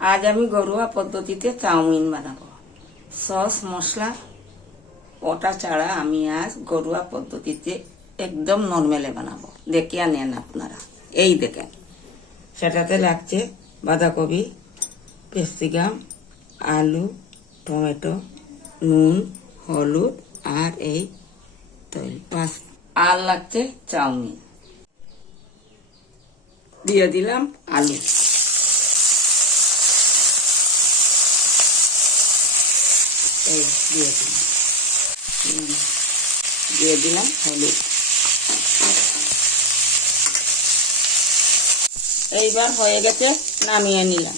আজ আমি ঘরোয়া পদ্ধতিতে চাউমিন বানাবো। সস মশলা ওটা ছাড়া আমি আজ ঘরোয়া পদ্ধতিতে একদম নর্মালে বানাবো। দেখিয়ে নেন আপনারা। এই দেখেন, সেটাতে লাগছে বাঁধাকপি, ক্যাপসিকাম, আলু, টমেটো, নুন, হলুদ আর এই তৈল। আর লাগছে চাউমিন। দিয়ে দিলাম আলু। এই দিয়ে দিলাম হলুদ। এইবার হয়ে গেছে, নামিয়ে নিলাম।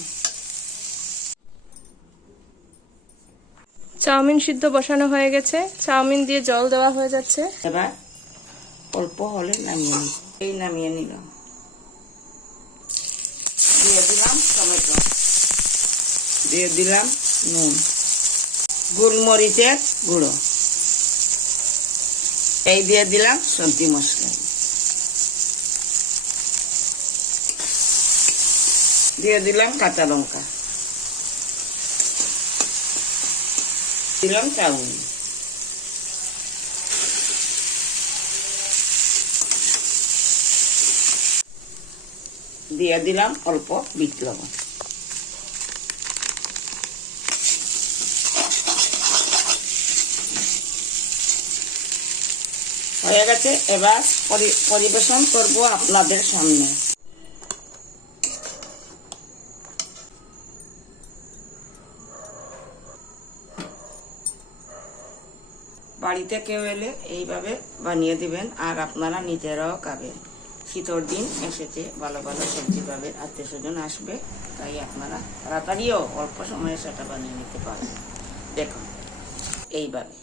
চাউমিন সিদ্ধ বসানো হয়ে গেছে, চাউমিন দিয়ে জল দেওয়া হয়ে যাচ্ছে। এবার অল্প হলে নামিয়ে নিব। এই নামিয়ে নিলাম। দিয়ে দিলাম টমেটো, দিয়ে দিলাম নুন, গোলমরিচের গুঁড়ো, এই দিয়ে দিলাম সবজি মশলা, দিয়ে দিলাম কাঁচা লঙ্কা, দিলাম চাউমিন, দিয়ে দিলাম অল্প বিট লবণ। হয়ে গেছে, এবার পরিবেশন করব আপনাদের সামনে। বাড়িতে কেউ এলে এইভাবে বানিয়ে দিবেন, আর আপনারা নিজেরাও খাবেন। শীতের দিন এসেছে, ভালো ভালো সবজি পাবেন, আত্মীয় স্বজন আসবে, তাই আপনারা তাড়াতাড়িও অল্প সময়ে সেটা বানিয়ে নিতে পারেন। দেখুন এইভাবে।